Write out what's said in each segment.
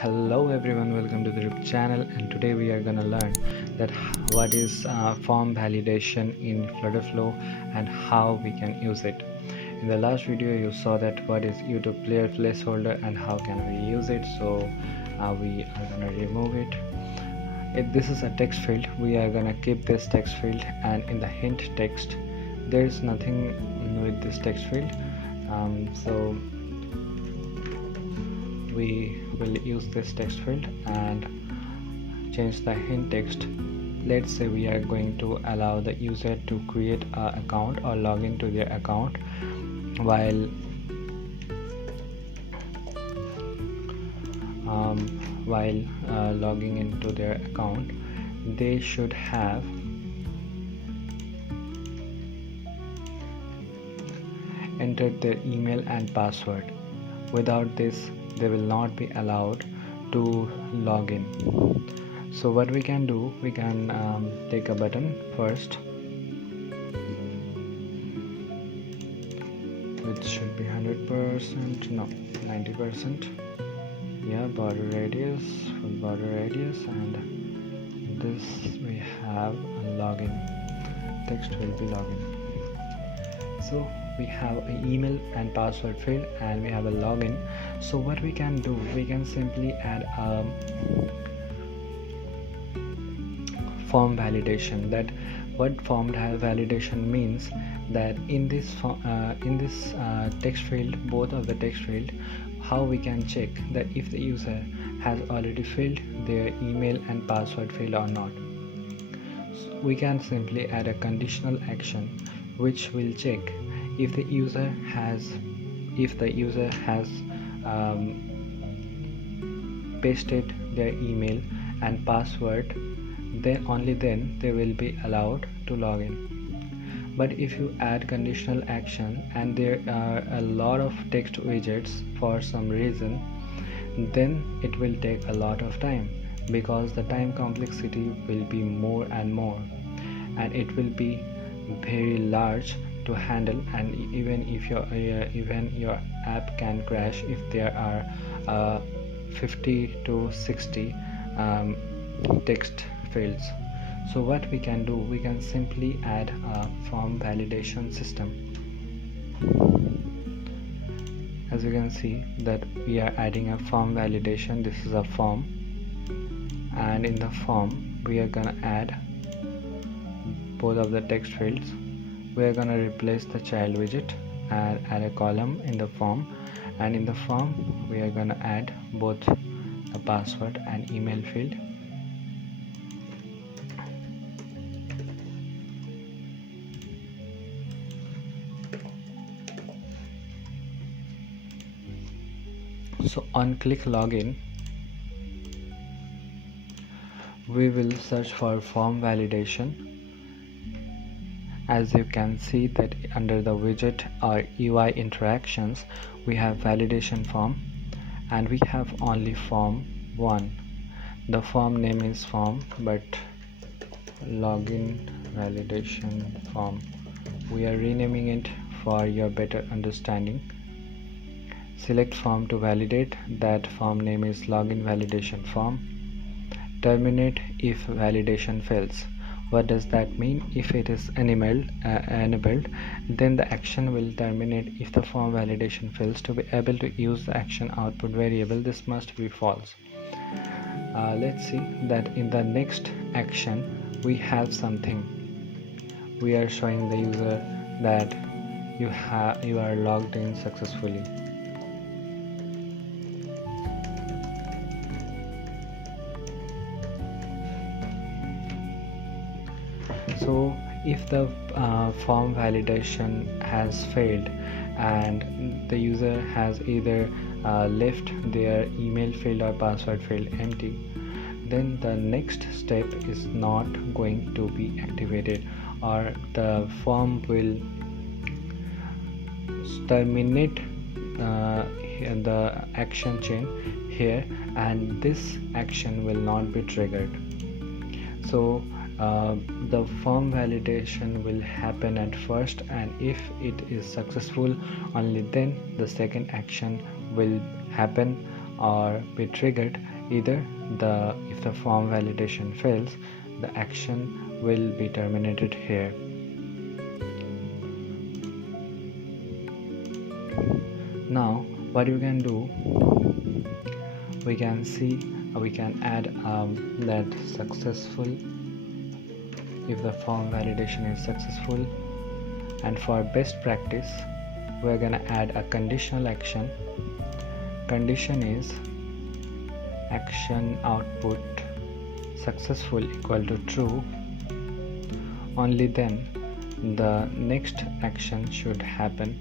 Hello everyone, welcome to the RIP channel, and today we are gonna learn that what is form validation in FlutterFlow and how we can use it. In the last video you saw that what is YouTube player placeholder and how can we use it, so we are gonna remove it. This is a text field. We are gonna keep this text field, and in the hint text there is nothing with this text field, so we will use this text field and change the hint text. Let's say we are going to allow the user to create an account or log into their account. While logging into their account, they should have entered their email and password. Without this, they will not be allowed to log in. So what we can do, we can take a button first, which should be 100%, no, 90%. Yeah, border radius, full border radius, and this we have a login. Text will be login. So we have an email and password field and we have a login. So what we can do, we can simply add a form validation. That what form validation means, that in this text field, both of the text field, how we can check that if the user has already filled their email and password field or not. So we can simply add a conditional action which will check if the user has pasted their email and password, then only then they will be allowed to log in. But if you add conditional action and there are a lot of text widgets for some reason, then it will take a lot of time, because the time complexity will be more and more, and it will be very large to handle. And even if your app can crash if there are 50 to 60 text fields. So what we can do, we can simply add a form validation system. As you can see that we are adding a form validation. This is a form, and in the form we are gonna add both of the text fields. We are gonna replace the child widget and add a column in the form, and in the form we are gonna add both the password and email field. So on click login, we will search for form validation. As you can see that under the widget or UI interactions, we have validation form, and we have only form 1. The form name is form, but login validation form, we are renaming it for your better understanding. Select form to validate. That form name is login validation form. Terminate if validation fails. What does that mean? If it is enabled, then the action will terminate if the form validation fails. To be able to use the action output variable, this must be false. Let's see that in the next action we have something. We are showing the user that you are logged in successfully. So if the form validation has failed and the user has either left their email field or password field empty, then the next step is not going to be activated, or the form will terminate the action chain here, and this action will not be triggered. So the form validation will happen at first, and if it is successful, only then the second action will happen or be triggered. Either if the form validation fails, the action will be terminated here. Now what you can do, we can see, we can add that successful, if the form validation is successful. And for best practice, we're gonna add a conditional action. Condition is action output successful equal to true. Only then the next action should happen,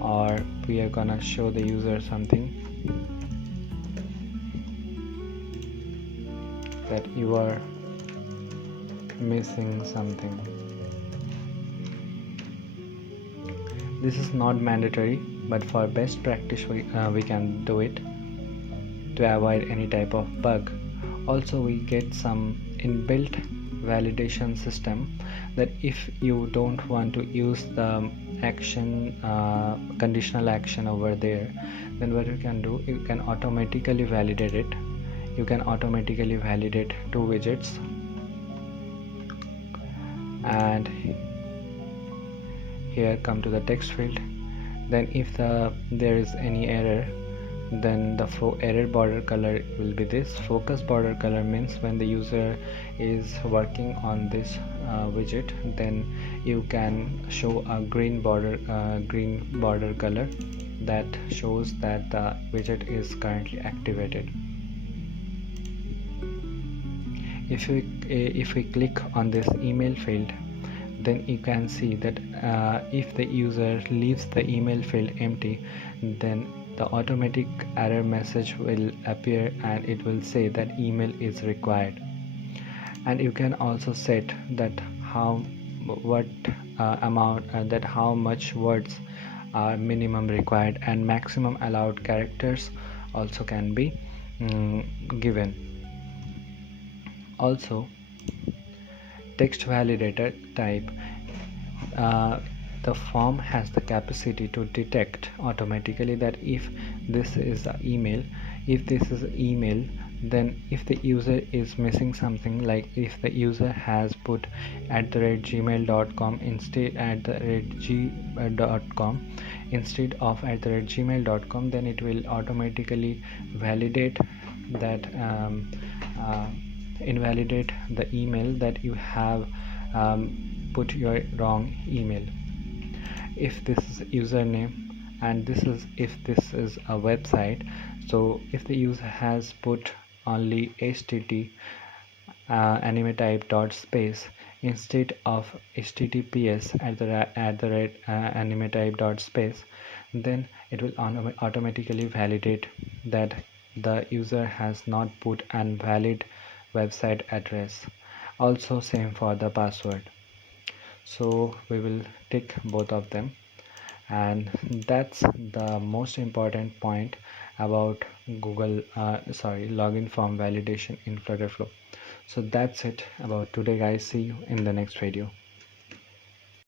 or we are gonna show the user something that you are missing something. This is not mandatory, but for best practice we can do it to avoid any type of bug. Also, we get some inbuilt validation system that if you don't want to use the action conditional action over there, then what you can do, you can automatically validate it. You can automatically validate two widgets, and here come to the text field. Then if there is any error, then the error border color will be this. Focus border color means when the user is working on this widget, then you can show a green border color that shows that the widget is currently activated. If we click on this email field, then you can see that if the user leaves the email field empty, then the automatic error message will appear and it will say that email is required. And you can also set that how much words are minimum required, and maximum allowed characters also can be given. Also, text validator type, the form has the capacity to detect automatically that if this is an email, then if the user is missing something, like if the user has put @gmail.com instead instead of @gmail.com, then it will automatically validate that invalidate the email that you have put your wrong email. If this is username, and if this is a website, so if the user has put only http anime type dot space instead of https anime type dot space, then it will automatically validate that the user has not put an valid website address. Also same for the password. So we will tick both of them, and that's the most important point about login form validation in FlutterFlow. So that's it about today, guys. See you in the next video.